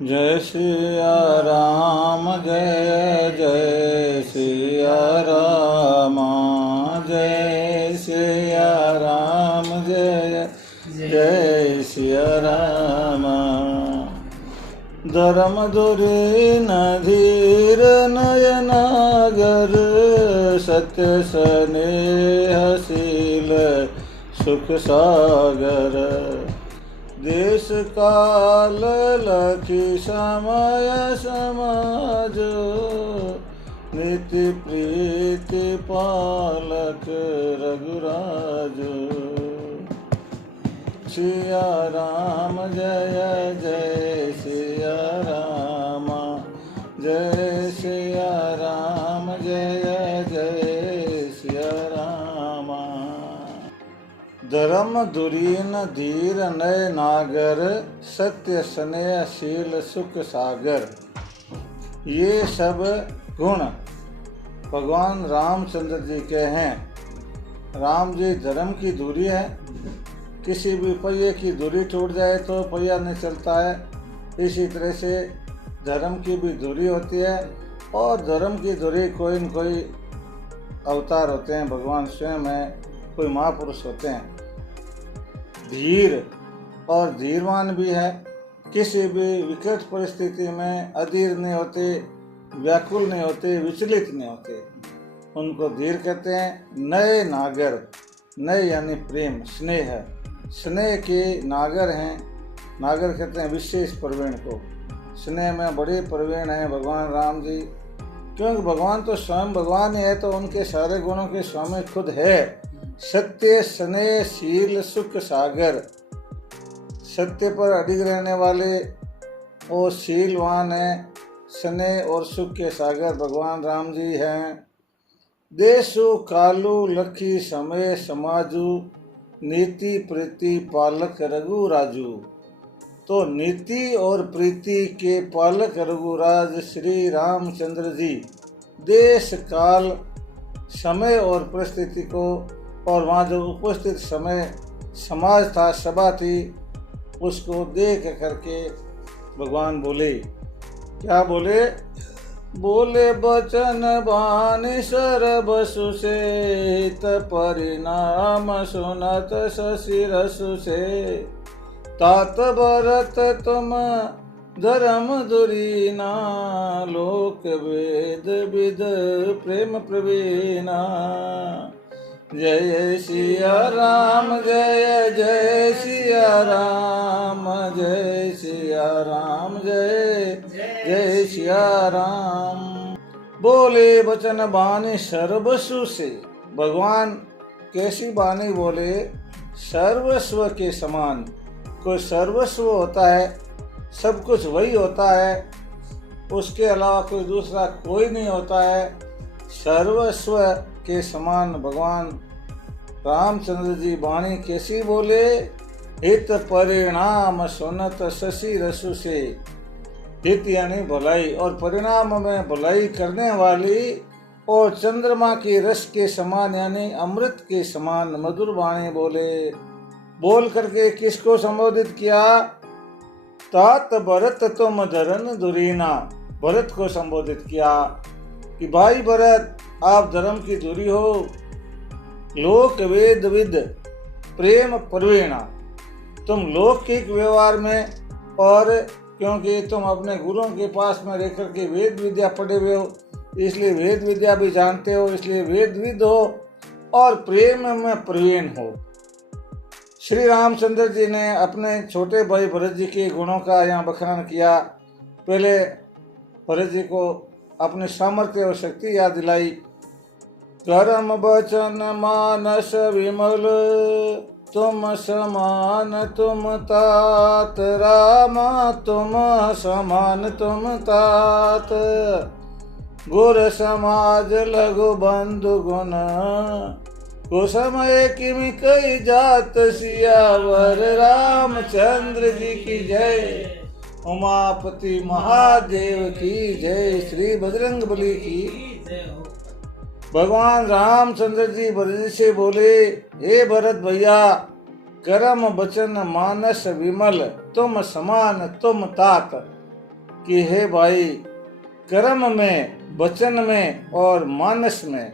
जय सिया राम जय जय सिया राम जय सिया राम जय जय सिया राम। धर्म धुरी नधीर नयनागर सत्य स्नेहशील सुख सागर। देश काल लखी समय समाज नीति प्रीति पालक रघुराज। सिया राम जय जय सिया राम जय सिया राम जय जय सिया राम। धर्म धुरीन धीर नय नागर सत्य स्नेहशील सुख सागर। ये सब गुण भगवान रामचंद्र जी के हैं। राम जी धर्म की धुरी है। किसी भी पहिए की धुरी टूट जाए तो पहिया नहीं चलता है। इसी तरह से धर्म की भी धुरी होती है और धर्म की धुरी कोई न कोई अवतार होते हैं, भगवान स्वयं है, कोई महापुरुष होते हैं। धीर और धीरवान भी है। किसी भी विकट परिस्थिति में अधीर नहीं होते, व्याकुल नहीं होते, विचलित नहीं होते, उनको धीर कहते हैं। नए नागर, नए यानी प्रेम स्नेह, स्नेह के नागर हैं। नागर कहते हैं विशेष प्रवीण को। स्नेह में बड़े प्रवीण हैं भगवान राम जी, क्योंकि भगवान तो स्वयं भगवान ही है, तो उनके सारे गुणों के स्वामी खुद है। सत्य स्नेहशील सुख सागर, सत्य पर अडिग रहने वाले वो शीलवान हैं। स्नेह और सुख के सागर भगवान राम जी हैं। देशु कालु लखी समय समाजु नीति प्रीति पालक रघु राजू। तो नीति और प्रीति के पालक रघुराज श्री रामचंद्र जी देश काल समय और परिस्थिति को, और वहाँ जो उपस्थित समय समाज था, सभा थी, उसको देख करके भगवान बोले। क्या बोले? बोले बचन बानी सरब सुसेत परिणाम सुनत शशि रसु से। तात भरत तुम धर्म धुरीना लोक वेद विद प्रेम प्रवीणा। जय सिया राम जय जय सिया राम जय सिया राम जय जय सिया राम। बोले बचन बानी सर्वस्व से। भगवान कैसी बानी बोले? सर्वस्व के समान। कोई सर्वस्व होता है, सब कुछ वही होता है, उसके अलावा कोई दूसरा कोई नहीं होता है। सर्वस्व के समान भगवान रामचंद्र जी वाणी कैसी बोले? हित परिणाम सुनत शशि रसु से। हित यानी भलाई, और परिणाम में भलाई करने वाली, और चंद्रमा के रस के समान यानी अमृत के समान मधुर वाणी बोले। बोल करके किसको संबोधित किया? तात भरत तुम धरन धुरीना। भरत को संबोधित किया कि भाई भरत, आप धर्म की धुरी हो। लोक वेद विद प्रेम प्रवीणा। तुम लौकिक व्यवहार में, और क्योंकि तुम अपने गुरुओं के पास में रहकर के वेद विद्या पढ़े हुए हो, इसलिए वेद विद्या भी जानते हो, इसलिए वेदविद हो और प्रेम में प्रवीण हो। श्री रामचंद्र जी ने अपने छोटे भाई भरत जी के गुणों का यहाँ बखान किया। पहले भरत जी को अपनी सामर्थ्य और शक्ति याद दिलाई। कर्म वचन मानस विमल तुम समान तुम तात। रामा तुम समान तुम तात। गुर समाज लघु बंधु गुण कुसमय किमि कई जात। सियावर रामचंद्र जी की जय। उमापति महादेव की जय। श्री बजरंग बली की जय। भगवान रामचंद्र जी भरत से बोले, हे भरत भैया, कर्म वचन मानस विमल तुम समान तुम तात। कि हे भाई, कर्म में, वचन में और मानस में,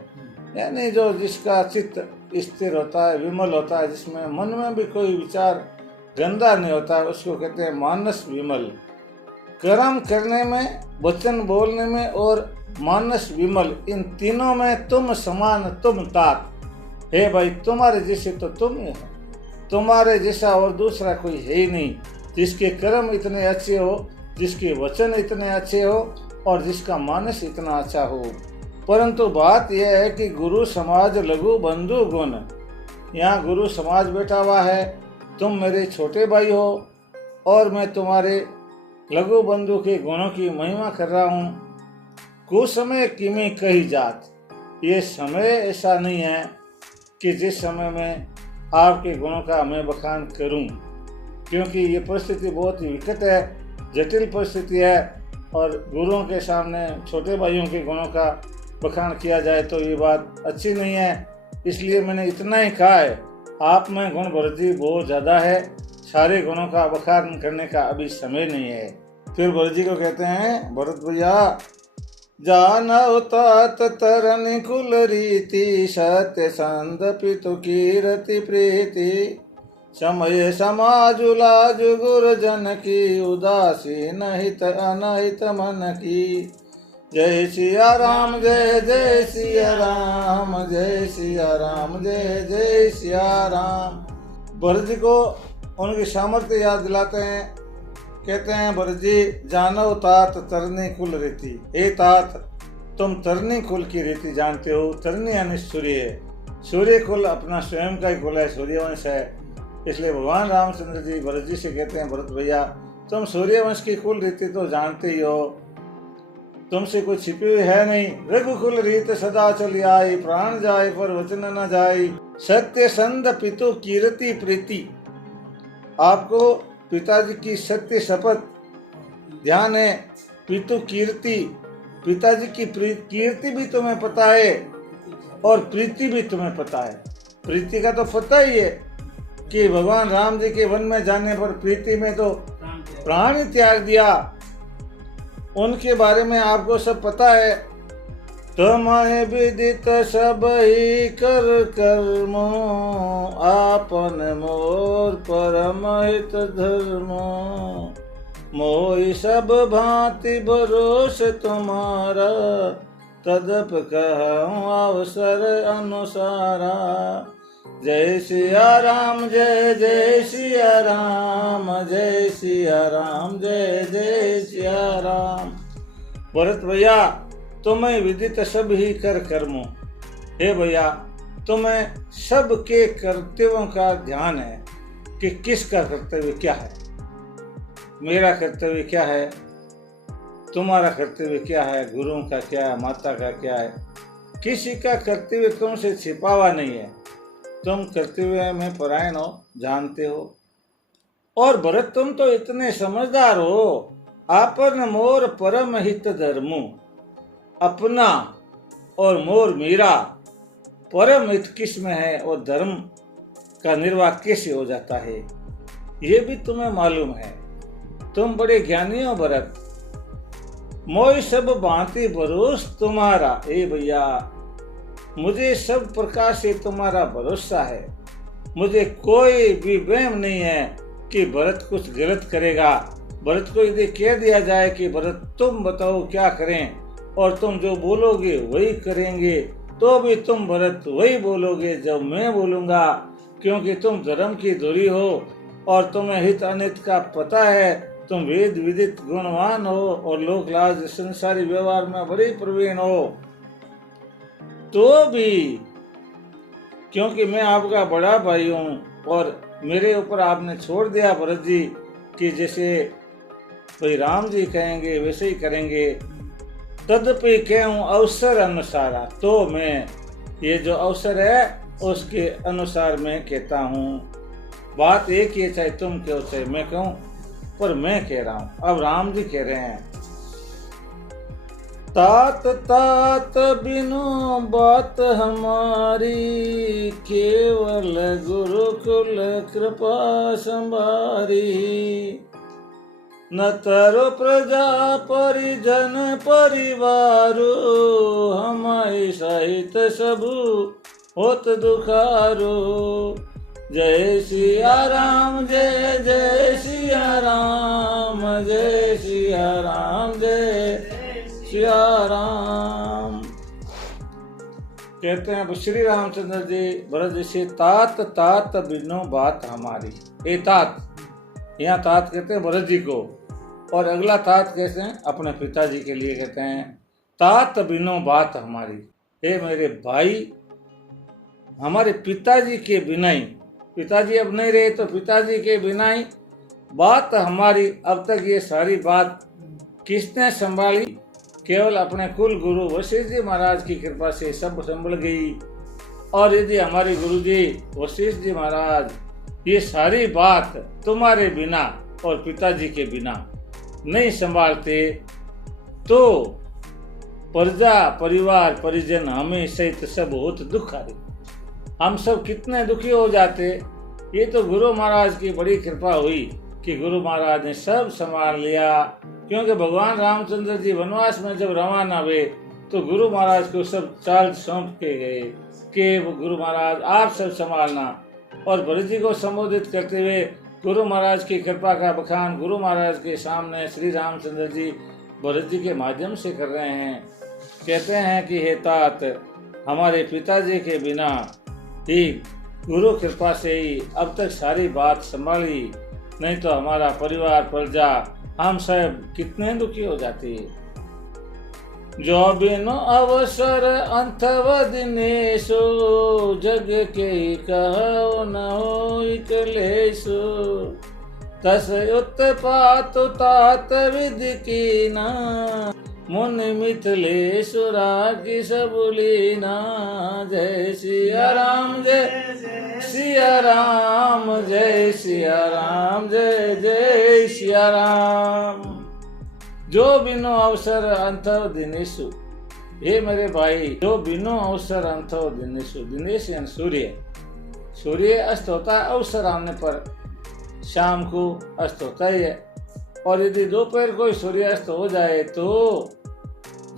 यानी जो जिसका चित्त स्थिर होता है, विमल होता है, जिसमें मन में भी कोई विचार गंदा नहीं होता है, उसको कहते हैं मानस विमल। कर्म करने में, वचन बोलने में और मानस विमल, इन तीनों में तुम समान, तुम तात। हे भाई, तुम्हारे जैसे तो तुम ही हो, तुम्हारे जैसा और दूसरा कोई है ही नहीं, जिसके कर्म इतने अच्छे हो, जिसके वचन इतने अच्छे हो और जिसका मानस इतना अच्छा हो। परंतु बात यह है कि गुरु समाज लघु बंधु गुण, यहाँ गुरु समाज बैठा हुआ है, तुम मेरे छोटे भाई हो और मैं तुम्हारे लघु बंधु के गुणों की महिमा कर रहा हूँ। कुसमय किमी कही जात, ये समय ऐसा नहीं है कि जिस समय में आपके गुणों का मैं बखान करूं, क्योंकि ये परिस्थिति बहुत ही विकट है, जटिल परिस्थिति है, और गुरुओं के सामने छोटे भाइयों के गुणों का बखान किया जाए तो ये बात अच्छी नहीं है। इसलिए मैंने इतना ही कहा है, आप में गुण वृद्धि बहुत ज़्यादा है, सारे गुणों का बखान करने का अभी समय नहीं है। फिर भरत जी को कहते हैं, भरत भैया, जानौ तात तरनि कुल रीति, सत्य संद पितु कीरति प्रीति, समय समाजु लाजु गुरजन की, उदासीन हित अनहित मन की। जय सिया राम, जय जय सिया राम, जय सिया राम, जय जय सिया राम। भरत जी को उनकी सामर्थ्य याद दिलाते हैं। कहते हैं, भरत जी, जानो तात तरनी कुल रीति। हे तात, तुम तरनी कुल की रीति जानते हो। तरनी यानी सूर्य, सूर्य कुल अपना स्वयं का ही कुल है, सूर्यवंश है। इसलिए भगवान रामचंद्र जी भरत जी से कहते हैं, भरत भैया, तुम सूर्यवंश की कुल रीति तो जानते ही हो, तुमसे कुछ छिपी हुई है नहीं। रघुकुल रीत सदा चली आई, प्राण जाए पर वचन न जाई, सत्य संद पितु कीर्ति प्रीति। आपको पिताजी की सत्य शपथ ध्यान है, पितु कीर्ति, पिताजी की कीर्ति भी तुम्हें पता है और प्रीति भी तुम्हें पता है। प्रीति का तो पता ही है कि भगवान राम जी के वन में जाने पर प्रीति में तो प्राण ही त्याग दिया, उनके बारे में आपको सब पता है। तुम्हें विदित सब ही कर कर्मो, आपन मोर परम हित धर्मो, मोहि सब भांति भरोस तुम्हारा, तदप कहूँ अवसर अनुसारा। जय सिया राम, जय जय सिया राम, जय सिया राम, जय जय सिया राम। भरत भैया, तुम्हें विदित सब ही कर कर्मों। हे भैया, तुम्हें सबके कर्तव्यों का ध्यान है कि किसका कर्तव्य क्या है। मेरा कर्तव्य क्या है, तुम्हारा कर्तव्य क्या है, गुरुओं का क्या है, माता का क्या है। किसी का कर्तव्य तुमसे छिपा हुआ नहीं है, तुम कर्तव्य में परायण हो, जानते हो। और भरत, तुम तो इतने समझदार हो। आपन मोर परम हित धर्मो, अपना और मोर मेरा परम हित किस में है और धर्म का निर्वाह कैसे हो जाता है, ये भी तुम्हें मालूम है। तुम बड़े ज्ञानी हो भरत। मोई सब भांति भरोस तुम्हारा। ए भैया, मुझे सब प्रकार से तुम्हारा भरोसा है। मुझे कोई भी वहम नहीं है कि भरत कुछ गलत करेगा। भरत को यदि कह दिया जाए कि भरत तुम बताओ क्या करें, और तुम जो बोलोगे वही करेंगे, तो भी तुम भरत वही बोलोगे जब मैं बोलूँगा, क्योंकि तुम धर्म की धुरी हो और तुम्हें हित अनित का पता है। तुम वेद विदित गुणवान हो और लोक लाज संसारी व्यवहार में बड़ी प्रवीण हो। तो भी क्योंकि मैं आपका बड़ा भाई हूँ और मेरे ऊपर आपने छोड़ दिया भरत जी कि जैसे भाई राम जी कहेंगे वैसे ही करेंगे, तदपि कहूँ अवसर अनुसारा। तो मैं ये जो अवसर है उसके अनुसार मैं कहता हूँ। बात एक ही है, चाहे तुम कहो चाहे मैं कहूँ, पर मैं कह रहा हूँ। अब राम जी कह रहे हैं, तात तात बिनु बात हमारी, केवल गुरुकुल कृपा संभारी। न तरो प्रजा परिजन परिवारो, हमारे सहित सबु होत दुखारो। जय सिया राम जय जय सिया राम, जय सिया राम जय सिया राम। कहते हैं श्री रामचंद्र जी भरत जी से, तात तात बिनो बात हमारी। ए तात, यहाँ तात कहते हैं भरत जी को, और अगला तात कहते हैं अपने पिताजी के लिए, कहते हैं तात बिनो बात हमारी। हे मेरे भाई, हमारे पिताजी के बिना ही, पिताजी अब नहीं रहे तो पिताजी के बिना ही बात हमारी। अब तक ये सारी बात किसने संभाली? केवल अपने कुल गुरु वशिष्ठ जी महाराज की कृपा से सब संभल गई। और यदि हमारे गुरु जी वशिष्ठ जी महाराज ये सारी बात तुम्हारे बिना और पिताजी के बिना नहीं संभालते तो प्रजा परिवार परिजन हमें सहित सब होत दुखारी, हम सब कितने दुखी हो जाते। ये तो गुरु महाराज की बड़ी कृपा हुई कि गुरु महाराज ने सब संभाल लिया। क्योंकि भगवान रामचंद्र जी वनवास में जब रवाना हुए तो गुरु महाराज को सब चाल सौंप के गए कि गुरु महाराज आप सब संभालना। और भरत जी को संबोधित करते हुए गुरु महाराज की कृपा का बखान गुरु महाराज के सामने श्री रामचंद्र जी भरत जी के माध्यम से कर रहे हैं। कहते हैं कि हे तात, हमारे पिताजी के बिना ही गुरु कृपा से ही अब तक सारी बात संभाली, नहीं तो हमारा परिवार प्रजा हम सब कितने दुखी हो जाते। जो बिनु अवसर अंतव दिनेशो, जग के कहो न होई क्लेशो। तस उत्पात तात विधि कीना, मुनि मिथिलेशु रागी सब लीना। जय सिया राम जय सिया राम, जय सिया राम जय जय सिया राम। जो बिनु अवसर अंतव दिनेशु, हे मेरे भाई, जो बिनु अवसर अंतव दिनेशु, दिनेश यानी सूर्य, सूर्य अस्त होता है अवसर आने पर, शाम को अस्त होता ही है। और यदि दोपहर को सूर्य अस्त हो जाए तो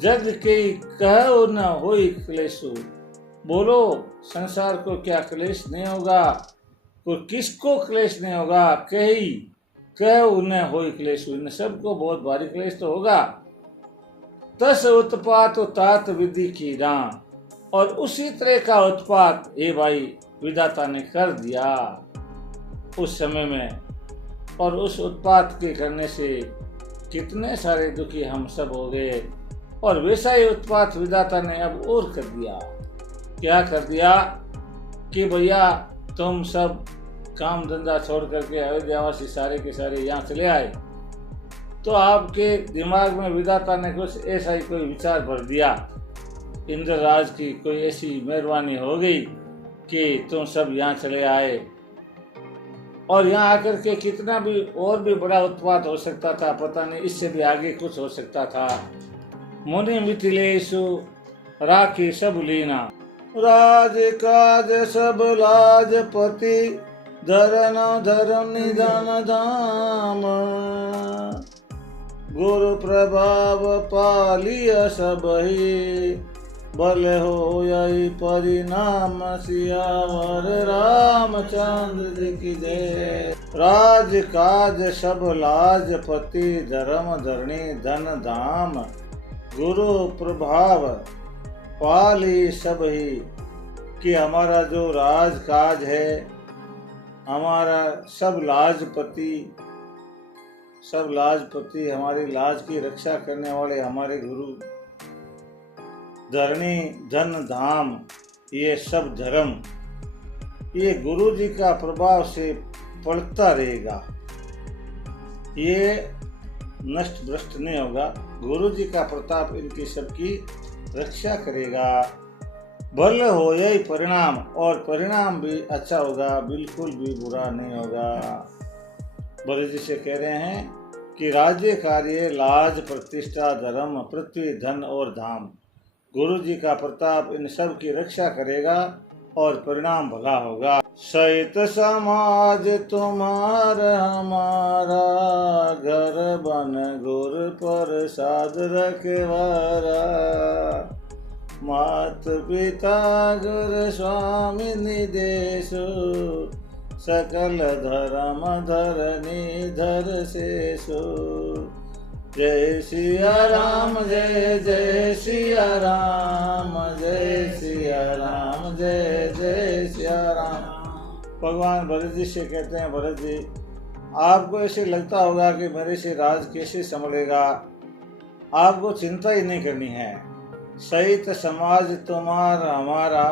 जग के कहो न होई क्लेशु, बोलो संसार को क्या क्लेश नहीं होगा, कोई किसको क्लेश नहीं होगा। कहो न होई क्लेशु, इन सबको बहुत भारी क्लेश तो होगा। तस उत्पात तात विधि की दान, और उसी तरह का उत्पात ये भाई विधाता ने कर दिया उस समय में। और उस उत्पात के करने से कितने सारे दुखी हम सब हो गए। और वैसा ही उत्पात विधाता ने अब और कर दिया। क्या कर दिया कि भैया तुम सब काम धंधा छोड़ करके अयोध्यावासी सारे के सारे यहाँ चले आए। तो आपके दिमाग में विधाता ने कुछ ऐसा ही कोई विचार भर दिया, इंद्रराज की कोई ऐसी मेहरबानी हो गई कि तुम सब यहाँ चले आए। और यहाँ आकर के कितना भी और भी बड़ा उत्पात हो सकता था, पता नहीं इससे भी आगे कुछ हो सकता था। मुनि मिथिलेशु राखी सब लीना, राज काज सब लाजपति, धरन धरम निधन धाम। गुरु प्रभाव पालिय सबहि, बल हो यही परिणाम। सियावर रामचंद्र जी की जय। राज काज सब लाजपति, धर्म धरणी धन धाम। गुरु प्रभाव पाली सब ही, कि हमारा जो राज काज है, हमारा सब लाजपति हमारी लाज की रक्षा करने वाले हमारे गुरु, धरणी धन धाम, ये सब धर्म ये गुरु जी का प्रभाव से पड़ता रहेगा, ये नष्ट भ्रष्ट नहीं होगा। गुरु जी का प्रताप इनकी सबकी रक्षा करेगा। भल हो यही परिणाम, और परिणाम भी अच्छा होगा, बिल्कुल भी बुरा नहीं होगा। भरत जी से कह रहे हैं कि राज्य कार्य लाज प्रतिष्ठा धर्म पृथ्वी धन और धाम, गुरु जी का प्रताप इन सब की रक्षा करेगा और परिणाम भला होगा। सहित समाज तुम्हारा हमारा, घर बन गुर प्रसाद रखवारा। मात पिता गुरु स्वामी निदेशु, सकल धर्म धरनी धर शेषु। जय सिया राम जय जय सिया राम, जय सिया राम जय जय सिया राम। भगवान भरत जी से कहते हैं, भरत जी आपको ऐसे लगता होगा कि मेरे से राज कैसे संभलेगा, आपको चिंता ही नहीं करनी है। सहित समाज तुम्हारा हमारा,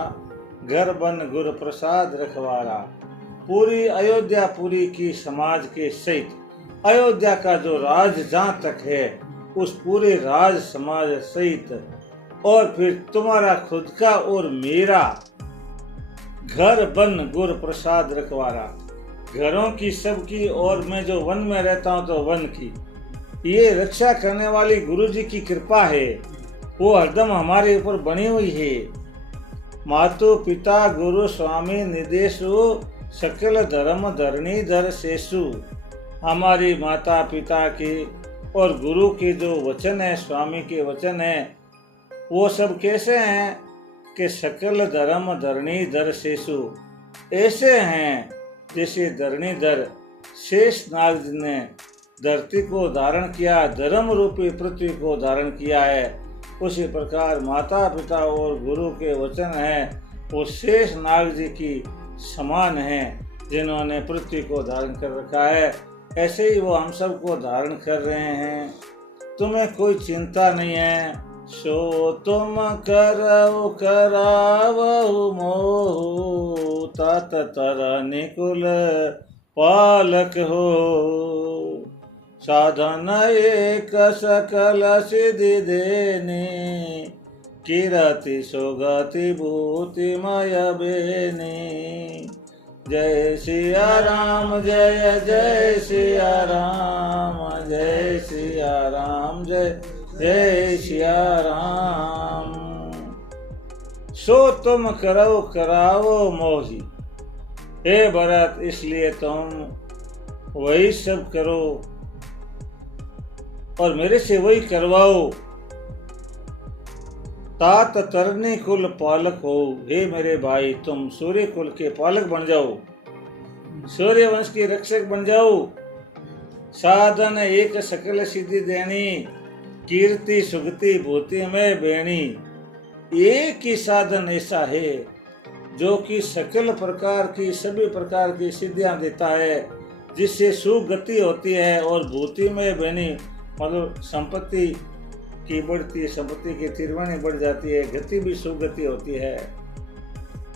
घर बन गुरु प्रसाद रखवारा। पूरी अयोध्या पूरी की समाज के सहित, अयोध्या का जो राज जहाँ तक है उस पूरे राज समाज सहित, और फिर तुम्हारा खुद का और मेरा घर बन गुरु प्रसाद रखवारा। घरों की सबकी, और मैं जो वन में रहता हूँ तो वन की, ये रक्षा करने वाली गुरु जी की कृपा है, वो हरदम हमारे ऊपर बनी हुई है। मातु पिता गुरु स्वामी निदेशु, सकल धर्म धरणी धर शेषु। हमारी माता पिता के और गुरु के जो वचन है, स्वामी के वचन है, वो सब कैसे हैं कि सकल धर्म धरणी धर शेषु, ऐसे हैं जैसे धरणीधर शेष नाग ने धरती को धारण किया, धर्म रूपी पृथ्वी को धारण किया है। उसी प्रकार माता पिता और गुरु के वचन हैं, वो शेष नाग जी की समान हैं, जिन्होंने पृथ्वी को धारण कर रखा है। ऐसे ही वो हम सबको धारण कर रहे हैं। तुम्हें कोई चिंता नहीं है। सो तुम करऊ करावहु मोहु, तात तरनि कुल पालक हो। साधन एक सकल सिद्धि देनी, कीरति सुगति भूतिमय बेनी। जय सिया राम जय जय सिया राम, जय सिया राम जय जय सिया राम। सो तुम करो करावो मोहि, हे भरत इसलिए तुम वही सब करो और मेरे से वही करवाओ। तात तरनी कुल पालक हो, हे मेरे भाई तुम सूर्य कुल के पालक बन जाओ, सूर्य वंश के रक्षक बन जाओ। साधन एक सकल सिद्धि देनी, कीर्ति सुगति भूति में बेणी। एक ही साधन ऐसा है जो कि सकल प्रकार की सभी प्रकार की सिद्धियां देता है, जिससे सुगति होती है और भूति में बेणी, मतलब संपत्ति की बढ़ती है, संपत्ति की तिरवानी बढ़ जाती है, गति भी सुगति होती है।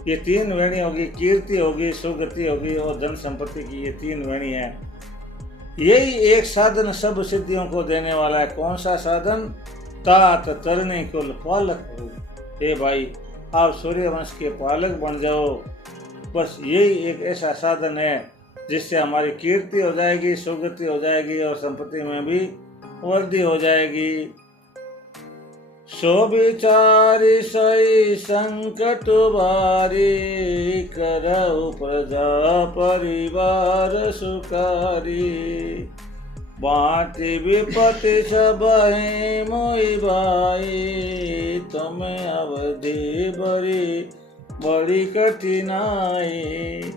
ये तीन वेणी होगी, कीर्ति होगी, सुगति होगी और धन संपत्ति की ये तीन वेणी है। यही एक साधन सब सिद्धियों को देने वाला है। कौन सा साधन? तात तरनी कुल पालक हो। हे भाई आप सूर्यवंश के पालक बन जाओ, बस यही एक ऐसा साधन है जिससे हमारी कीर्ति हो जाएगी, सुगति हो जाएगी और संपत्ति में भी वृद्धि हो जाएगी। सो विचारी सही संकट बारी, करऊ प्रजा परिवार सुखारी। बाँटी विपत्ति सबहि मोहि भाई, तुम्हें अवधि बड़ी बड़ी कठिनाई।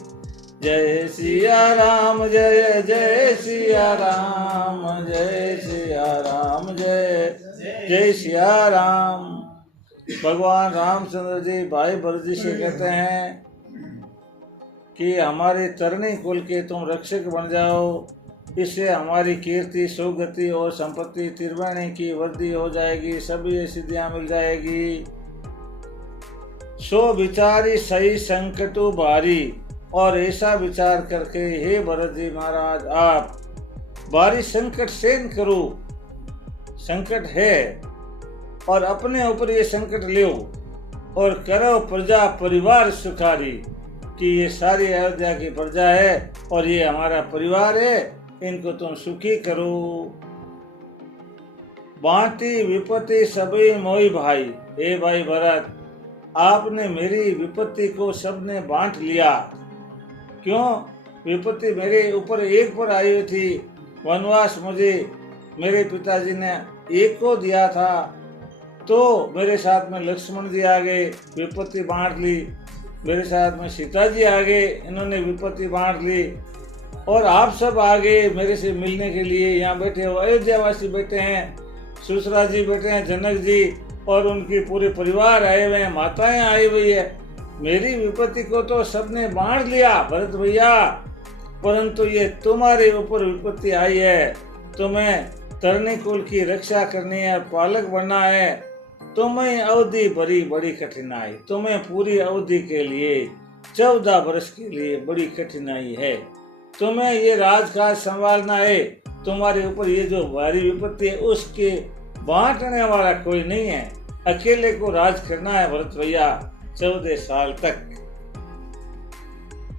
जय सिया राम जय जय सिया राम, जय सिया राम जय जय सिया राम। भगवान रामचंद्र जी भाई भरत जी से कहते हैं कि हमारे तरनी कुल के तुम रक्षक बन जाओ, इससे हमारी कीर्ति सुगति और संपत्ति त्रिवेणी की वृद्धि हो जाएगी, सभी सिद्धियां मिल जाएगी। सो विचारी सही संकटो भारी, और ऐसा विचार करके हे भरत जी महाराज आप भारी संकट सहन करो। संकट है और अपने ऊपर ये संकट लो और करो प्रजा परिवार सुखारी, कि ये सारी अयोध्या की प्रजा है और ये हमारा परिवार है, इनको तुम सुखी करो। बाँटी विपत्ति सभी मोहि भाई, हे भाई भरत आपने मेरी विपत्ति को सबने बांट लिया, क्यों विपत्ति मेरे ऊपर एक पर आई हुई थी। वनवास मुझे मेरे पिताजी ने एक को दिया था, तो मेरे साथ में लक्ष्मण जी आ गए, विपत्ति बांट ली। मेरे साथ में सीता जी आ गए, इन्होंने विपत्ति बांट ली। और आप सब आ गए मेरे से मिलने के लिए। यहाँ बैठे हो अयोध्यावासी बैठे हैं, सुसरा जी बैठे हैं, जनक जी और उनकी पूरे परिवार आए हुए हैं, माताएं आई हुई है। मेरी विपत्ति को तो सबने बांट लिया भरत भैया, परंतु ये तुम्हारे ऊपर विपत्ति आई है। तुम्हें तरनी कुल की रक्षा करनी है, पालक बनना है। तुम्हें अवधि बड़ी बड़ी कठिनाई, तुम्हें पूरी अवधि के लिए 14 वर्ष के लिए बड़ी कठिनाई है। तुम्हें ये राजकाज संभालना है। तुम्हारे ऊपर ये जो भारी विपत्ति है उसके बांटने वाला कोई नहीं है। अकेले को राज करना है भरत भैया 14 साल तक।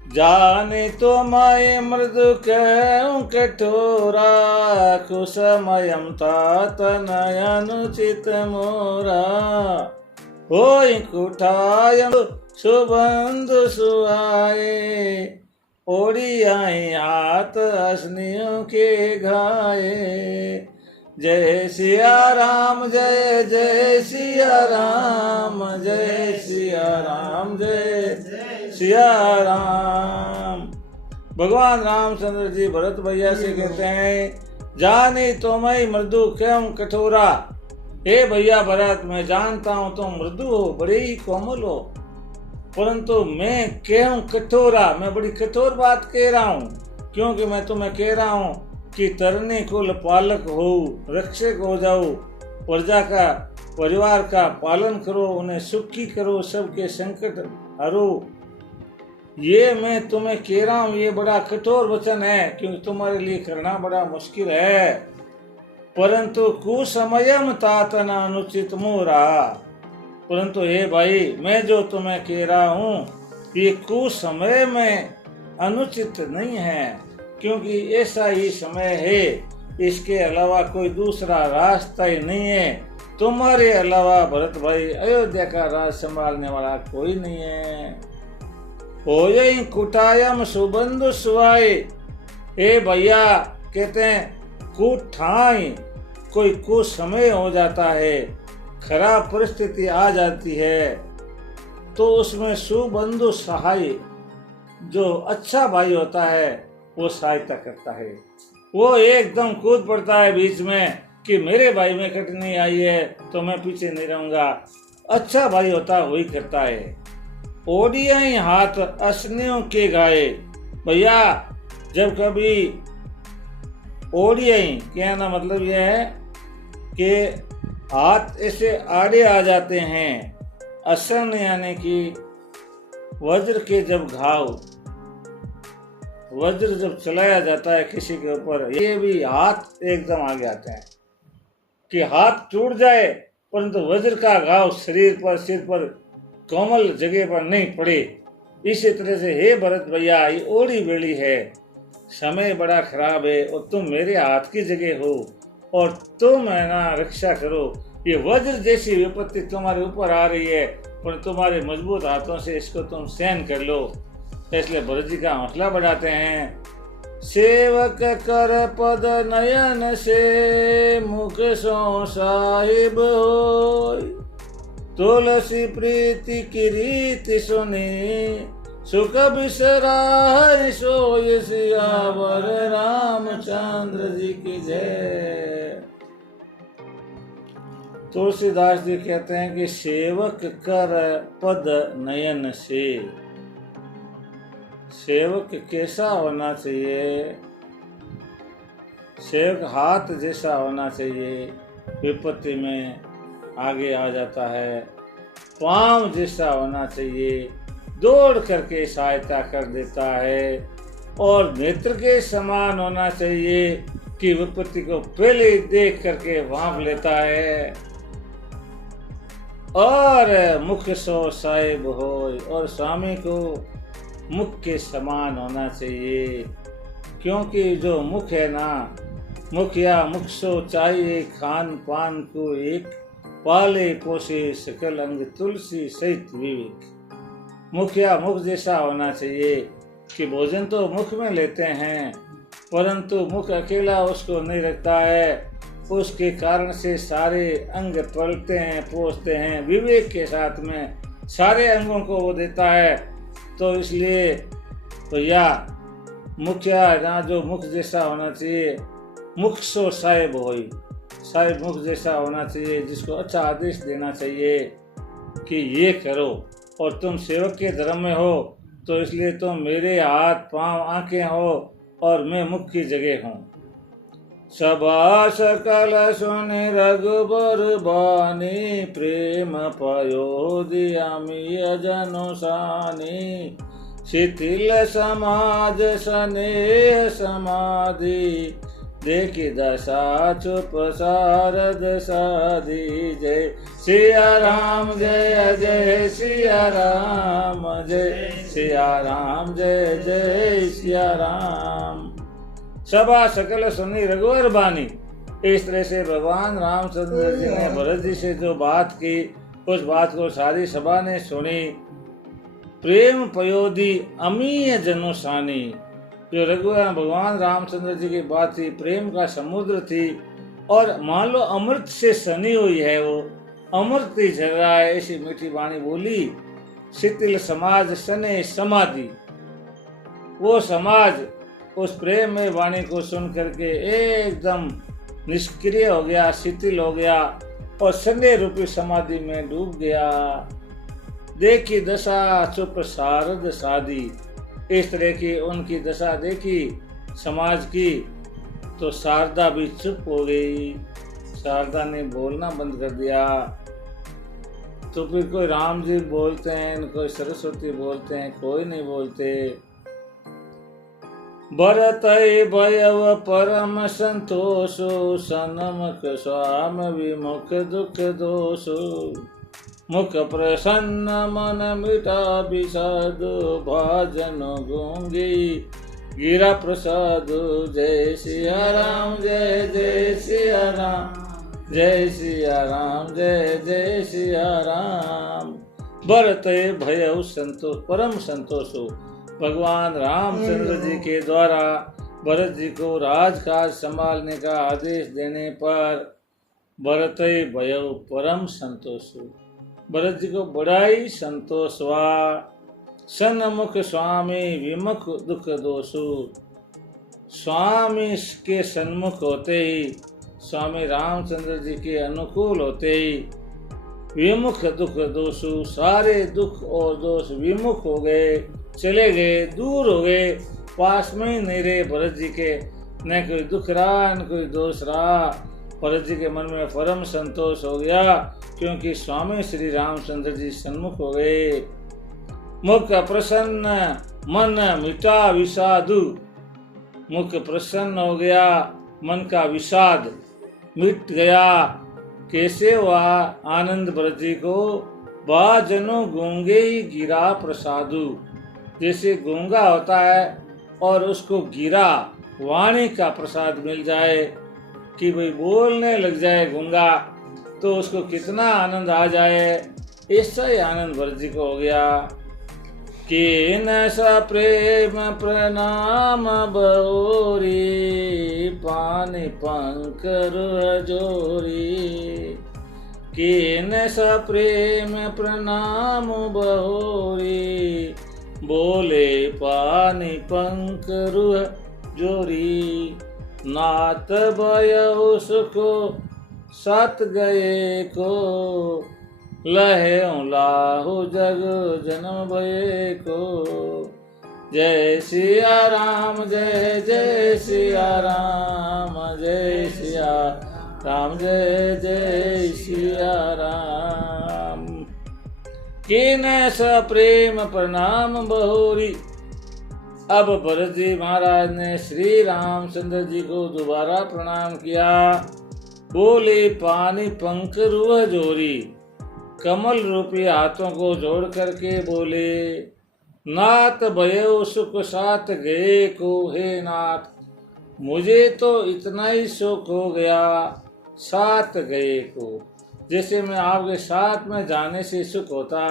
जाने तो माए मृदु कहूं कठोरा, कुसमयम तात नयनुचित मोरा। होई कुठायम सुबंधु सुहाए, ओढ़ी आई हाथ असनियों के घाये। जय सिया राम जय जय सिया राम, जय सिया राम जय सिया राम। भगवान रामचंद्र जी भरत भैया से कहते हैं, जाने तो मैं मृदु क्यों कठोरा। हे भैया भरत, मैं जानता हूँ तुम मृदु हो, बड़े ही कोमल हो, परंतु मैं क्यों कठोरा, मैं बड़ी कठोर बात कह रहा हूँ। क्योंकि मैं तुम्हें कह रहा हूँ कि तरनी कुल पालक हो, रक्षक हो जाओ, प्रजा का परिवार का पालन करो, उन्हें सुखी करो, सबके संकट हरो। ये मैं तुम्हें कह रहा हूँ, ये बड़ा कठोर वचन है, क्योंकि तुम्हारे लिए करना बड़ा मुश्किल है। परंतु कुसमयम तात न अनुचित मोरा। परंतु हे भाई, मैं जो तुम्हें कह रहा हूँ ये कुसमय में अनुचित नहीं है, क्योंकि ऐसा ही समय है, इसके अलावा कोई दूसरा रास्ता ही नहीं है। तुम्हारे अलावा भरत भाई अयोध्या का राज संभालने वाला कोई नहीं है। होयई कुटायम सुबंधु सुहाए। ए भैया कहते हैं कुठाई, कोई कुसमय हो जाता है, खराब परिस्थिति आ जाती है, तो उसमें सुबंधु सहाय, जो अच्छा भाई होता है वो सहायता करता है। वो एकदम कूद पड़ता है बीच में कि मेरे भाई में कठिनाई आई है तो मैं पीछे नहीं रहूंगा। अच्छा भाई होता है वही करता है। ओडियाई हाथ असनियों के गाए। भैया जब कभी ओडियाई कहना मतलब यह है कि हाथ ऐसे आड़े आ जाते हैं। असन यानी कि वज्र के जब घाव, वज्र जब चलाया जाता है किसी के ऊपर, ये भी हाथ एकदम आगे आते हैं कि हाथ टूट जाए, परंतु वज्र का घाव शरीर पर, सिर पर, कोमल जगह पर नहीं पड़े। इसी तरह से हे भरत भैया, ये ओढ़ी बेड़ी है, समय बड़ा खराब है और तुम मेरे हाथ की जगह हो और तुम है ना रक्षा करो। ये वज्र जैसी विपत्ति तुम्हारे ऊपर आ रही है, पर तुम्हारे मजबूत हाथों से इसको तुम सहन कर लो। इसलिए भरत जी का हौसला बढ़ाते हैं। सेवक कर पद नयन से, मुख सो साहिब होय। तुलसी प्रीति की रीति सुनी, सुख बिसराय सोय सियावर रामचंद्र जी की जय। तुलसीदास जी कहते हैं कि सेवक कर पद नयन से। सेवक कैसा होना चाहिए? सेवक हाथ जैसा होना चाहिए, विपत्ति में आगे आ जाता है। पांव जैसा होना चाहिए, दौड़ करके सहायता कर देता है। और नेत्र के समान होना चाहिए कि विपत्ति को पहले ही देख करके भांप लेता है। और मुख सो साहिब हो, और स्वामी को मुख के समान होना चाहिए, क्योंकि जो मुख है ना, मुख या मुख सो चाहिए खान पान को एक, पाले पोसे सकल अंग तुलसी सहित विवेक। मुख या मुख जैसा होना चाहिए कि भोजन तो मुख में लेते हैं, परंतु मुख अकेला उसको नहीं रखता है। उसके कारण से सारे अंग पलटते हैं, पोसते हैं, विवेक के साथ में सारे अंगों को वो देता है। तो इसलिए तो या मुखिया ना जो मुख जैसा होना चाहिए, मुख सो साहिब होई, साहिब मुख जैसा होना चाहिए, जिसको अच्छा आदेश देना चाहिए कि ये करो। और तुम सेवक के धर्म में हो, तो इसलिए तुम मेरे हाथ पांव आंखें हो और मैं मुख की जगह हूँ। सभा सकल सुनि रघुबर बानी, प्रेम पयोधियामि अजनु सानी। शिथिल समाज स्नेह समाधि, देखी दशा चुप सारद साधी। जय सिया राम जय जय सिया राम, जय सिया राम जय जय सिया राम। सभा सकल सुनी रघुवर बानी। इस तरह से भगवान रामचंद्र जी ने भरत जी से जो बात की, उस बात को सारी सभा ने सुनी। प्रेम पयोधी अमीय जनुसानी, जो रघुवर भगवान रामचंद्र जी की बात थी, प्रेम का समुद्र थी और मान लो अमृत से सनी हुई है, वो अमृत ही झर रहा है, ऐसी मीठी वाणी बोली। शिथिल समाज सने समाधि, वो समाज उस प्रेम में वाणी को सुन करके एकदम निष्क्रिय हो गया, शिथिल हो गया और सने रूपी समाधि में डूब गया। देखी दशा चुप सारद साधी, इस तरह की उनकी दशा देखी समाज की, तो शारदा भी चुप हो गई। शारदा ने बोलना बंद कर दिया। तो फिर कोई राम जी बोलते हैं, कोई सरस्वती बोलते हैं, कोई नहीं बोलते। भरत भयव परम संतोषो, सनमुख स्वाम विमुख दुख दोषो। मुख प्रसन्न मन मिटा विषाद, भाजन गूंगी गिरा प्रसाद। जय सिया राम जय जय सिया राम, जय सिया राम जय जय सिया राम। भरत भयउ संतोष परम संतोष हो, भगवान रामचंद्र जी के द्वारा भरत जी को राजकाज संभालने का आदेश देने पर भरत भयउ परम संतोष हो, भरत जी को बड़ा ही संतोष हुआ। सन्मुख स्वामी विमुख दुख दोषु, स्वामी के सन्मुख होते ही, स्वामी रामचंद्र जी के अनुकूल होते ही, विमुख दुख दोषु, सारे दुख और दोष विमुख हो गए, चले गए, दूर हो गए, पास में ही नहीं रहे भरत जी के। न कोई दुख रहा न कोई दोष रहा। भरत जी के मन में परम संतोष हो गया, क्योंकि स्वामी श्री रामचंद्र जी सन्मुख हो गए। मुख प्रसन्न मन मिटा विषादु, मुख प्रसन्न हो गया, मन का विषाद मिट गया। कैसे हुआ आनंद भरत जी को? बाजनो गूंगे ही गिरा प्रसादु, जैसे गूंगा होता है और उसको गिरा वाणी का प्रसाद मिल जाए, कि भाई बोलने लग जाए गूंगा, तो उसको कितना आनंद आ जाए। ऐसा ही आनंद भरत जी को हो गया। कि न सा प्रेम प्रणाम बहोरी, पानी पंकर जोरी। कि न सा प्रेम प्रणाम बहोरी, बोले पानी पंकर जोरी। नात भय उसको सत गए को, लहे लाहु जग जन्म भये को। जय सिया राम जय जय सिया राम, जय सिया राम जय जय सिया राम। किन स प्रेम प्रणाम बहोरी। अब भरत जी महाराज ने श्री रामचंद्र जी को दोबारा प्रणाम किया। बोले पानी पंख रुह जोरी, कमल रूपी हाथों को जोड़ करके बोले, नाथ भयो सुख साथ गए को। हे नाथ, मुझे तो इतना ही सुख हो गया साथ गए को। जैसे मैं आपके साथ में जाने से सुख होता,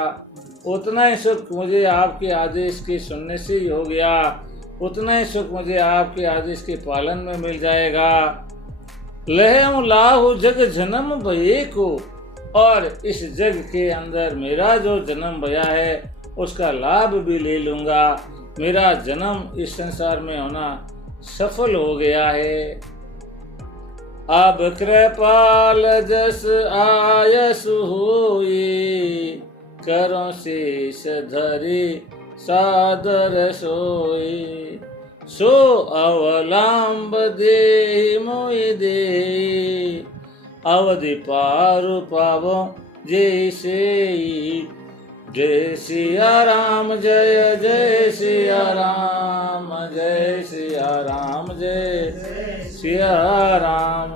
उतना ही सुख मुझे आपके आदेश के सुनने से ही हो गया, उतना ही सुख मुझे आपके आदेश के पालन में मिल जाएगा। लहम लाहु जग जन्म भये को, और इस जग के अंदर मेरा जो जन्म भया है उसका लाभ भी ले लूंगा। मेरा जन्म इस संसार में होना सफल हो गया है। अब कृपाल जस आयसु होई, करो शेष धरी सादर सोई। सो अवलंब दे मोहि दे, अवधि पारु पावो जैसे। जय सिया राम जय जय सिया राम, जय सिया राम जय सिया राम।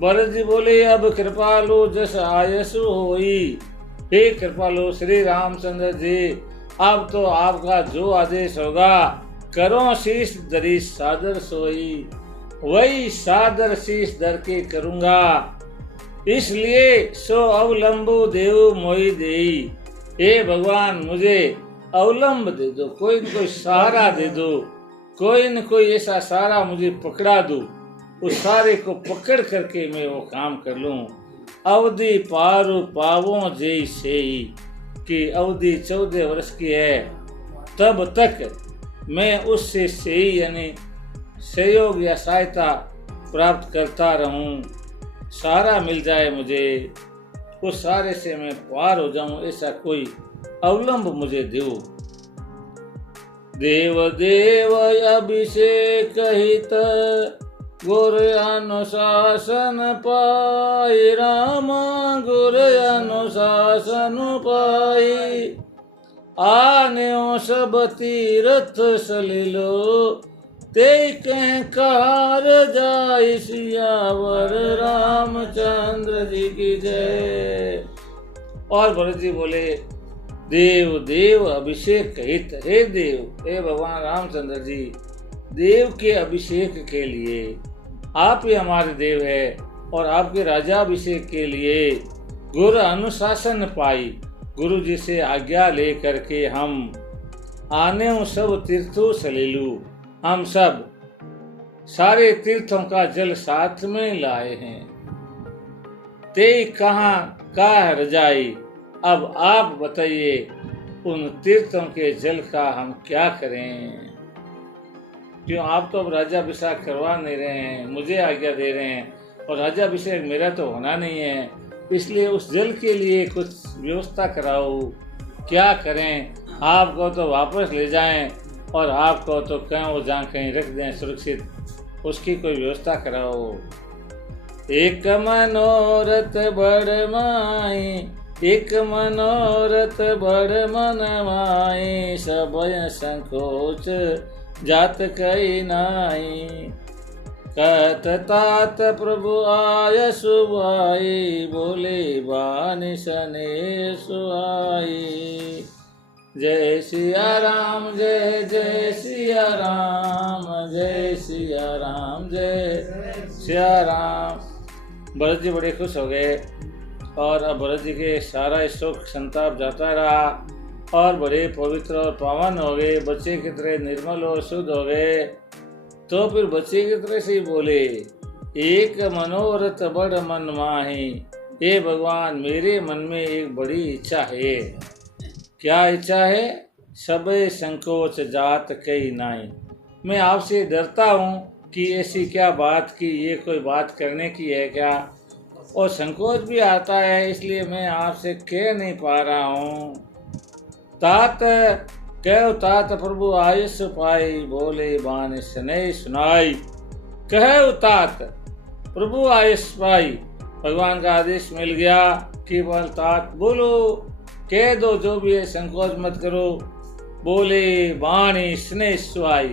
भरत जी बोले, अब कृपालु जस आयसु होई। हे कृपालु श्री रामचंद्र जी, अब तो आपका जो आदेश होगा, करो शीश धरी सादर सोई, वही सादर शीश धर के करूंगा। इसलिए सो अवलंबु देव मोहि देई। हे भगवान मुझे अवलंब दे दो, कोई न कोई सहारा दे दो, कोई न कोई ऐसा सहारा मुझे पकड़ा दो, उस सहारे को पकड़ करके मैं वो काम कर लूं। अवधि पारु पावों जय से, कि अवधि 14 वर्ष की है, तब तक मैं उससे से यानी सहयोग या सहायता प्राप्त करता रहूं, सहारा मिल जाए मुझे, उस सहारे से मैं पार हो जाऊं, ऐसा कोई अवलंब मुझे दो। देव देव अभिषेक हित, गुर अनुशासन पाई, राम गुर अनुशासन पाई। आन्यो सब तीर्थ सलिलो, ते कह कार जाय, सियावर रामचंद्र जी की जय। और भरत जी बोले, देव देव अभिषेक हित, हे देव, हे भगवान रामचंद्र जी, देव के अभिषेक के लिए आप ही हमारे देव है, और आपके राजाभिषेक के लिए गुरु अनुशासन पाई, गुरु जी से आज्ञा ले करके हम आने सब तीर्थों सलीलू, हम सब सारे तीर्थों का जल साथ में लाए हैं। ते कहाँ का रजाई, अब आप बताइए उन तीर्थों के जल का हम क्या करें। क्यों आप तो अब राजाभिषेक करवा नहीं रहे हैं, मुझे आज्ञा दे रहे हैं, और राजाभिषेक मेरा तो होना नहीं है, इसलिए उस जल के लिए कुछ व्यवस्था कराओ। क्या करें, आपको तो वापस ले जाएं और आपको तो कहीं वो जहाँ कहीं रख दें सुरक्षित, उसकी कोई व्यवस्था कराओ। एक मनोरथ बड़ माई, एक मनोरथ बड़ मन माई, सब संकोच जात कई नाई। कहत तात प्रभु आय सुबाई, बोले बानि सने सुहाई। जय सिया राम जय जय सिया राम, जय सिया राम जय सिया राम। भरत जी बड़े खुश हो गए, और अब भरत जी के सारा शोक संताप जाता रहा, और बड़े पवित्र और पावन हो गए, बच्चे की तरह निर्मल और शुद्ध हो गए। तो फिर बच्चे की तरह से ही बोले, एक मनोरथ बड़ मन माही। हे भगवान, मेरे मन में एक बड़ी इच्छा है। क्या इच्छा है? सबे संकोच जात कई नाई। मैं आपसे डरता हूँ कि ऐसी क्या बात की, ये कोई बात करने की है क्या, और संकोच भी आता है, इसलिए मैं आपसे कह नहीं पा रहा हूँ। तात कहो तात प्रभु आयुष पाई, बोले बान स्नेह सुनाई। कहो तात प्रभु आयुष पाई, भगवान का आदेश मिल गया कि बोल तात बोलो, कह दो जो भी है, संकोच मत करो। बोले वाणी स्नेह सुहाई,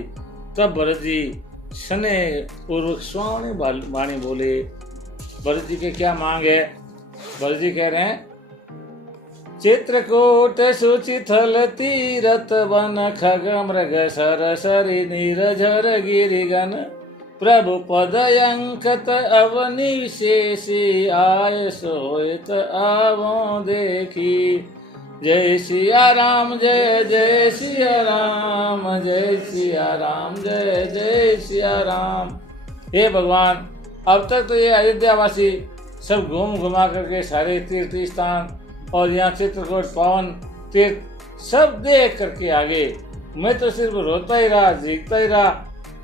तब भरत जी स्नेह पूर्वक स्वाणी वाणी बोले। भरत जी के क्या मांग है? भरत जी कह रहे हैं, चित्रकूट सूचि थल तीरथ वन खग मृग सर सरि नीरझर गिरिगन, प्रभु पद अंकत अवनि विशेषी, आय सोयत आवो देखी। जय सिया राम, जय जय सिया राम, जय सिया राम, जय जय सिया राम। हे भगवान, अब तक तो ये अयोध्यावासी सब घूम घुमा करके सारे तीर्थ स्थान और यहाँ चित्रकूट पावन तीर्थ सब देख करके आ गए। मैं तो सिर्फ रोता ही रहा, जीतता ही रहा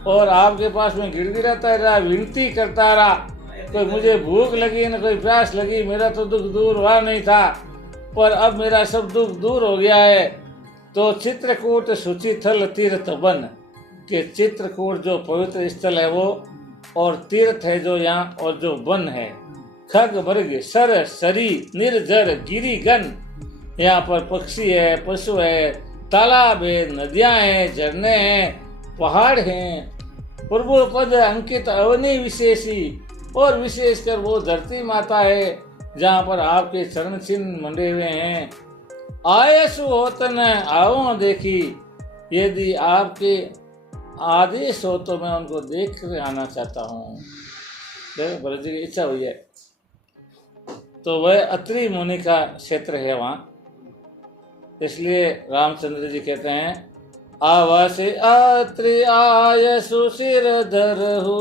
और आपके पास में गिड़गिड़ाता रहा, विनती करता रहा। कोई मुझे भूख लगी न कोई प्यास लगी, मेरा तो दुख दूर हुआ नहीं था, पर अब मेरा सब दुख दूर हो गया है। तो चित्रकूट शुचि थल तीर्थ बन, के चित्रकूट जो पवित्र स्थल है वो, और तीर्थ है जो यहाँ, और जो वन है, खग वर्ग सर सरी निर्जर गिरी गन, यहाँ पर पक्षी है, पशु है, तालाब है, नदियां हैं, झरने हैं, पहाड़ हैं, प्रभु पद अंकित अवनी विशेषी, और विशेषकर वो धरती माता है जहाँ पर आपके चरण चिन्ह मंडे हुए हैं। आयसु होतन आओ देखी, यदि आपके आदेश हो तो मैं उनको देख कर आना चाहता हूँ। भरत जी की इच्छा हुई है। तो वह अत्रि मुनि का क्षेत्र है वहाँ, इसलिए रामचंद्र जी कहते हैं आवास अत्रि आयसु सिर धरहु,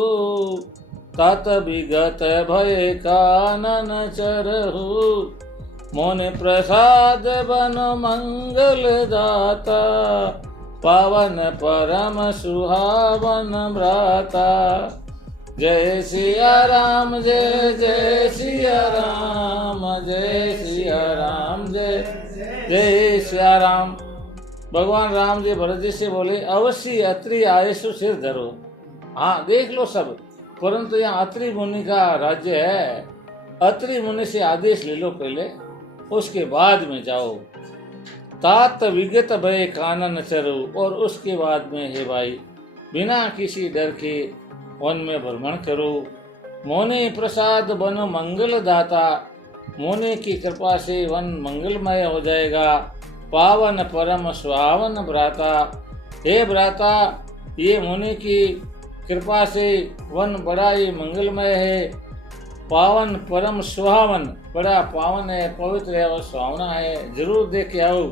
तात विगत भय कानन चरहु, मोन प्रसाद बन मंगल दाता, पावन परम सुहावन भ्राता। जय सिया राम, जय जय सिया राम, जय सिया राम, जय जय सिया राम। भगवान राम जी भरत जी से बोले अवश्य अत्रि आयसु सिर धरो। हाँ देख लो सब, परंतु यहाँ अत्रि मुनि का राज्य है, अत्रि मुनि से आदेश ले लो पहले, उसके बाद में जाओ। तात विगत भय कानन चरो, और उसके बाद में हे भाई बिना किसी डर के वन में भ्रमण करो। मोने प्रसाद बन मंगल दाता, मोने की कृपा से वन मंगलमय हो जाएगा। पावन परम सुहावन भ्राता, हे भ्राता ये मुनि की कृपा से वन बड़ा ही मंगलमय है। पावन परम सुहावन, बड़ा पावन है, पवित्र है और सुहावना है, जरूर देख के आओ।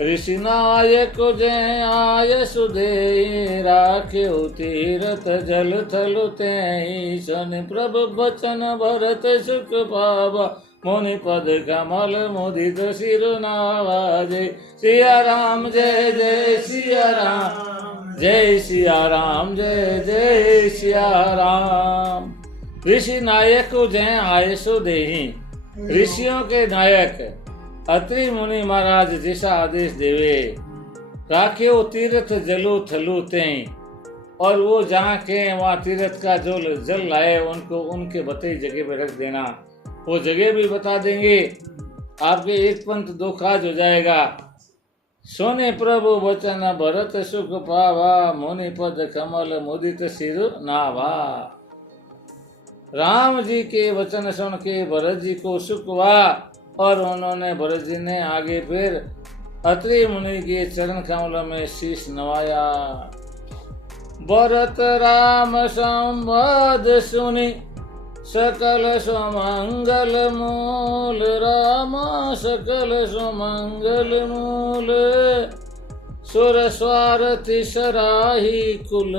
ऋषि नायक जय आयसु देहि, राखे तीरथ जल थल तेहि, सन प्रभ बचन भरत सुख पावा, मुनि पद कमल मुदित सिर नावा। जय सिया राम, जय जय सिया राम, जय सिया राम, जय जय सिया राम। ऋषि नायक जय आयसु देहि, ऋषियों के नायक अत्रि मुनि महाराज जैसा आदेश देवे। राखे तीर्थ जलु थलु तें, और वो जहाँ के वहाँ तीर्थ का जो जल लाए उनको उनके बताई जगह पे रख देना। वो जगह भी बता देंगे, आपके एक पंथ दो काज हो जाएगा। सोने प्रभु वचन भरत सुख पावा, मुनि पद कमल मुदित सिर नावा। राम जी के वचन सुन के भरत जी को सुख हुआ, और उन्होंने भरत जी ने आगे फिर अत्रि मुनि के चरण कमल में शीश नवाया। भरत राम संवाद सुनि, सकल सुमंगल मूल, रामा सकल सुमंगल मूल, सुर स्वारथि सराही कुल,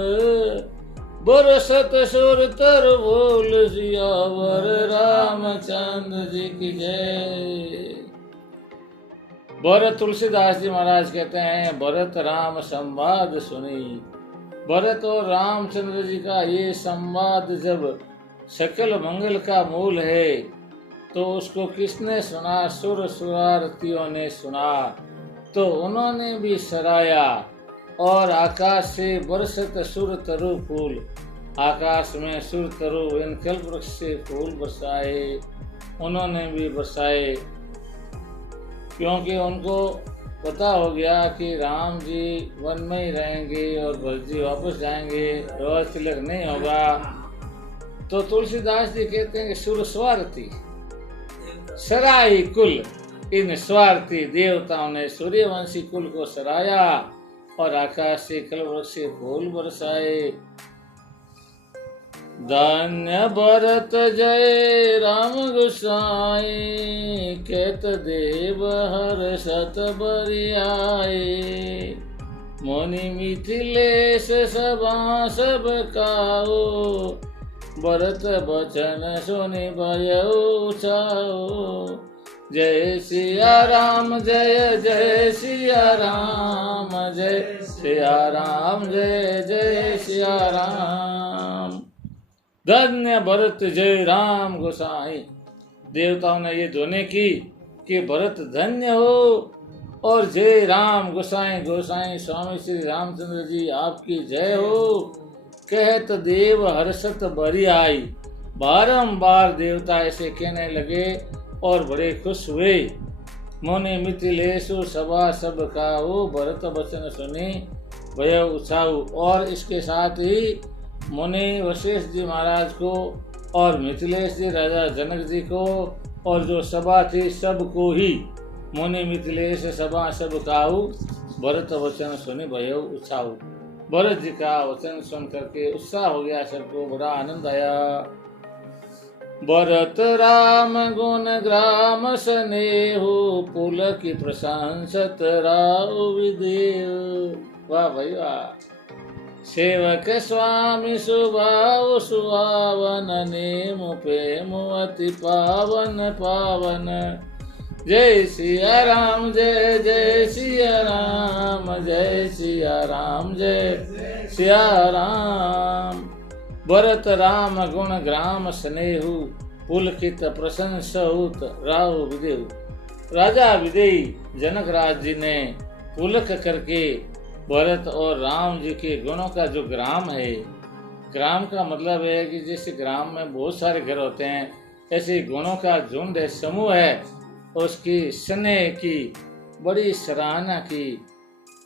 बरसत सुर तर बोल, सियावर रामचंद्र जी की जय। भरत तुलसीदास जी महाराज कहते हैं भरत राम संवाद सुनी। भरत और रामचंद्र जी का ये संवाद जब सकल मंगल का मूल है तो उसको किसने सुना? सुर सुरारतियों ने सुना, तो उन्होंने भी सराया। और आकाश से बरसत सुर तरु फूल, आकाश में सुर तरु इन कल्प वृक्ष से फूल बरसाए, उन्होंने भी बरसाए, क्योंकि उनको पता हो गया कि राम जी वन में ही रहेंगे और भरत जी वापस जाएंगे, विवाह तिलक नहीं होगा। तो तुलसीदास जी कहते हैं कि सुर स्वार्थी सराई कुल, इन स्वार्थी देवताओं ने सूर्यवंशी कुल को सराया और आकाश से कल्प वृक्ष से फूल बरसाए। धन्य भरत जय राम गोसाई, केत देव हर्षत बरियाए। मुनि मिथिलेश सभा सब काओ, भरत बचन सुनि भयउ छाओ। जय सिया राम जय जय सिया राम, जय सिया राम जय जय सिया राम। धन्य भरत जय राम गोसाई। देवताओं ने ये ध्वनि की कि भरत धन्य हो और जय राम गोसाई गोसाई स्वामी श्री रामचंद्र जी आपकी जय हो। कहत देव हर्षत बरी आई। बारंबार देवता ऐसे कहने लगे और बड़े खुश हुए। मुनि मिथिलेशु सभा सब काऊ, भरत बचन सुनी भय उत्साहु। और इसके साथ ही मुनि वशिष्ठ जी महाराज को और मिथिलेश जी राजा जनक जी को और जो सभा थी सबको ही मुनि मिथिलेश सभा सब काऊ, भरत वचन सुनी भय उत्साहु। भरत जी का वचन सुन करके उत्साह हो गया, सबको बड़ा आनंद आया। भरत राम गुण ग्राम स्नेहु, पुलकी प्रशंसत राउ विदेहु। वाह भाई वाह। सेवक स्वामी सुभाव सुहावन, नेमु प्रेमु अति पावन पावन। जय सिया राम जय जय सिया राम, जय सिया राम जय सिया राम। भरत राम गुण ग्राम स्नेहु, पुलकित प्रशंसहुत राव विदेहु। राजा विदेही जनक राज जी ने पुलक करके भरत और राम जी के गुणों का जो ग्राम है, ग्राम का मतलब है कि जैसे ग्राम में बहुत सारे घर होते हैं, ऐसे गुणों का झुंड है, समूह है, उसकी स्नेह की बड़ी सराहना की,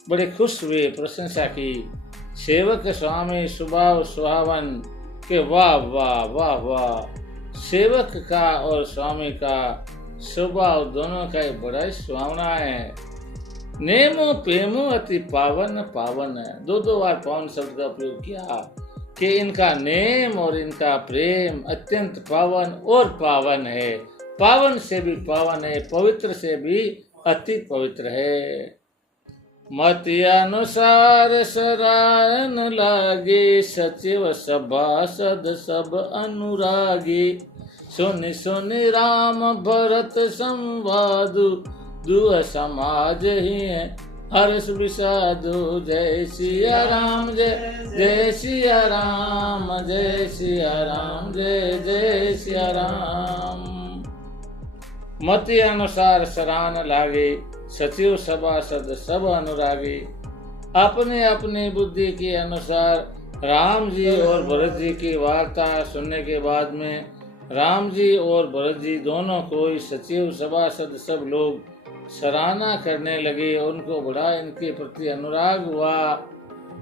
बड़े खुश हुए, प्रशंसा की। सेवक स्वामी स्वभाव सुहावन के वाह वाह वाह वाह। सेवक का और स्वामी का स्वभाव दोनों का ही बड़ा ही सुहावना है। नेमो प्रेमो अति पावन पावन। दो बार पावन शब्द का प्रयोग किया कि इनका नेम और इनका प्रेम अत्यंत पावन और पावन है। पावन से भी पावन है, पवित्र से भी अति पवित्र है। मति अनुसार सरायन लागे, सचिव सभासद सब अनुरागी। सुनि सुनि राम भरत संवादु, दुह समाज ही हर्ष विषादु। जय सिया राम जय जय सिया राम, जय सिया राम जय जय सिया राम। मति अनुसार सराहन लागे, सचिव सभासद सब अनुरागी। अपने अपनी बुद्धि के अनुसार राम जी और भरत जी की वार्ता सुनने के बाद में राम जी और भरत जी दोनों को सचिव सभासद सब लोग सराहना करने लगे। उनको बड़ा इनके प्रति अनुराग हुआ।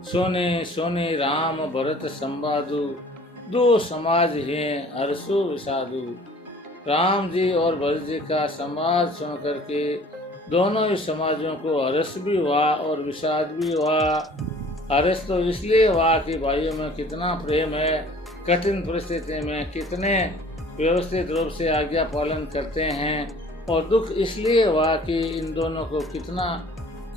सोने सोने राम भरत संवादु, दो समाज हैं हर्षो विषादु। राम जी और भरत जी का संवाद सुन करके दोनों ही समाजों को हर्ष भी हुआ और विषाद भी हुआ। हर्ष तो इसलिए हुआ कि भाइयों में कितना प्रेम है, कठिन परिस्थिति में कितने व्यवस्थित रूप से आज्ञा पालन करते हैं, और दुख इसलिए हुआ कि इन दोनों को कितना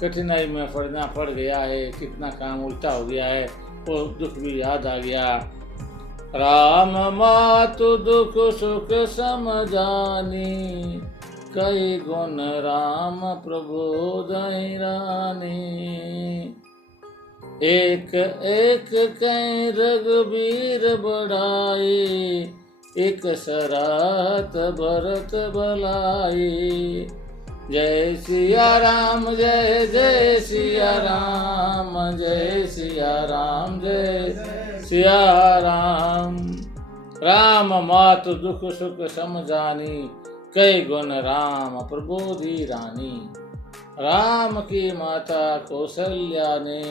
कठिनाई में पड़ना पड़ गया है, कितना काम उल्टा हो गया है, वो दुख भी याद आ गया। राम मातु दुख सुख समझानी, कई गुण राम प्रबोधहि रानी। एक एक कई रघुबीर बढ़ाई, एक सराहत भरत भलाई। जय सिया राम जय जय सिया राम, जय सिया राम जय सिया राम। राम मातु दुख सुख समझानी, कई गुण राम प्रबोधि रानी। राम की माता कौशल्या ने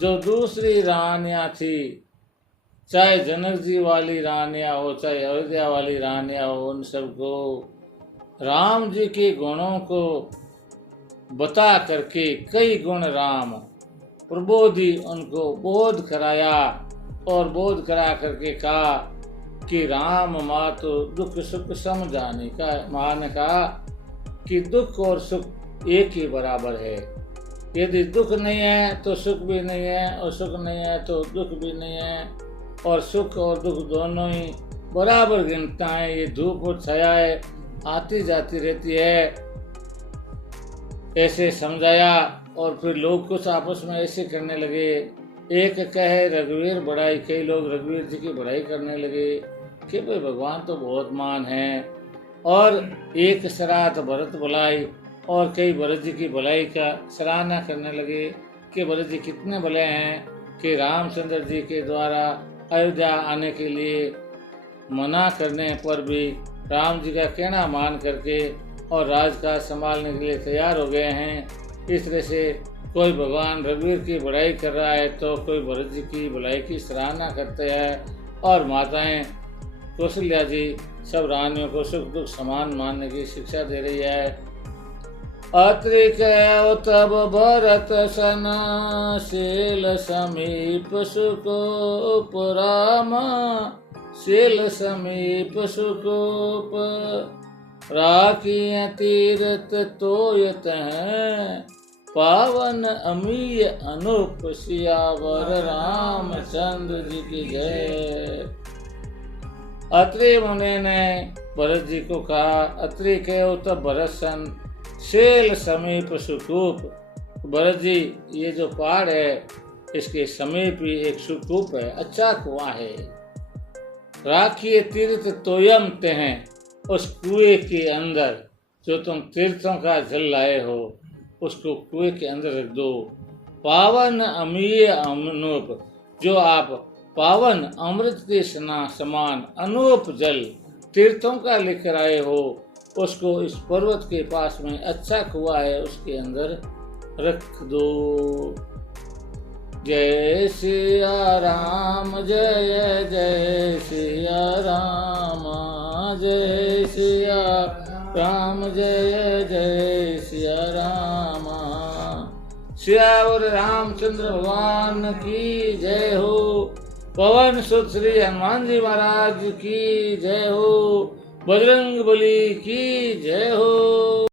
जो दूसरी रानियां थी, चाहे जनक जी वाली रानियां हो, चाहे अयोध्या वाली रानियां हो, उन सबको राम जी के गुणों को बता करके कई गुण राम प्रबोधि उनको बोध कराया। और बोध करा करके कहा कि राम मातु दुख सुख सम जाने का। माँ ने कहा कि दुख और सुख एक ही बराबर है। यदि दुख नहीं है तो सुख भी नहीं है, और सुख नहीं है तो दुख भी नहीं है, और सुख और दुख दोनों ही बराबर गिनता है। ये धूप और छाया आती जाती रहती है, ऐसे समझाया। और फिर लोग कुछ आपस में ऐसे करने लगे। एक कहे रघुवीर बढ़ाई, कई लोग रघुवीर जी की बढ़ाई करने लगे कि भाई भगवान तो बहुत महान है। और एक सराहत भरत बुलाई, और कई भरत जी की भलाई का सराहना करने लगे कि भरत जी कितने भले हैं कि रामचंद्र जी के द्वारा अयोध्या आने के लिए मना करने पर भी राम जी का कहना मान करके और राजकाज संभालने के लिए तैयार हो गए हैं। इस तरह से कोई भगवान रघुवीर की बढ़ाई कर रहा है तो कोई भरत जी की भलाई की सराहना करते हैं। और माताएं कौशल्या जी सब रानियों को सुख दुख समान मानने की शिक्षा दे रही है। अत्रि कहो तब भरत सन, शील समीप सुकोप राम, शील समीप सुकोप, राखिय तीरथ तोयत हैं, पावन अमीय अनूप, सियावर रामचंद्र जी की जय। अत्रि मुनि ने भरत जी को कहा, अत्रि कहो तब भरत सन, शील समीप सुकूप। भरत जी ये जो पहाड़ है इसके समीप ही एक सुकूप है, अच्छा कुआं है। राखिए तीर्थ तोयम ते हैं, उस कुएं के अंदर जो तुम तीर्थों का जल लाए हो उसको कुएं के अंदर रख दो। पावन अमीय अनूप, जो आप पावन अमृत के समान अनूप जल तीर्थों का लेकर आए हो उसको इस पर्वत के पास में अच्छा कुआं है उसके अंदर रख दो। जय सिया राम, जय जय सिया राम, जय सिया राम, जय जय सिया राम। सियावर रामचंद्र भगवान की जय हो। पवन सुत श्री हनुमान जी महाराज की जय हो। बजरंग बली की जय हो।